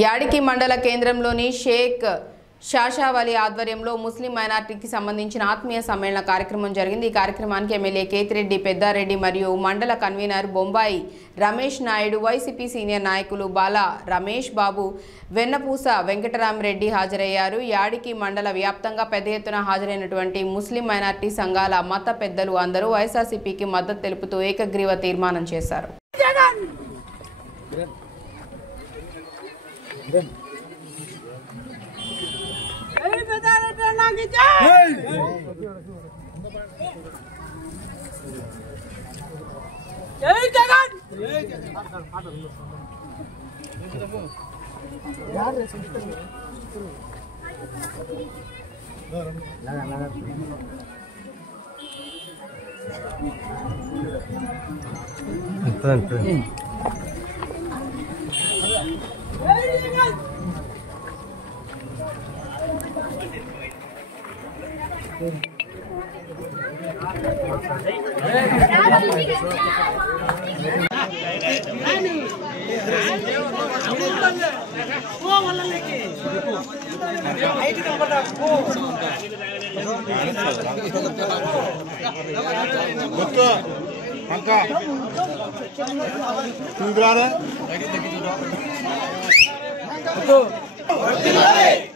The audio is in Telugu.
యాడికి మండల కేంద్రంలోని షేక్ షాషావలి ఆధ్వర్యంలో ముస్లిం మైనారిటీకి సంబంధించిన ఆత్మీయ సమ్మేళన కార్యక్రమం జరిగింది। ఈ కార్యక్రమానికి ఎమ్మెల్యే కేతిరెడ్డి పెద్దారెడ్డి మరియు మండల convener Bombay Ramesh Naidu, YCP senior నాయకులు బాలా రమేష్ బాబు, వెన్నపూస వెంకటరామరెడ్డి హాజరయ్యారు। యాడికి మండల వ్యాప్తంగా పెద్ద ఎత్తున హాజరైనటువంటి ముస్లిం మైనారిటీ సంఘాల మత పెద్దలు అందరూ వైఎస్ఆర్సీపీకి మద్దతు తెలుపుతూ ఏకగ్రీవ తీర్మానం చేశారు। Betul.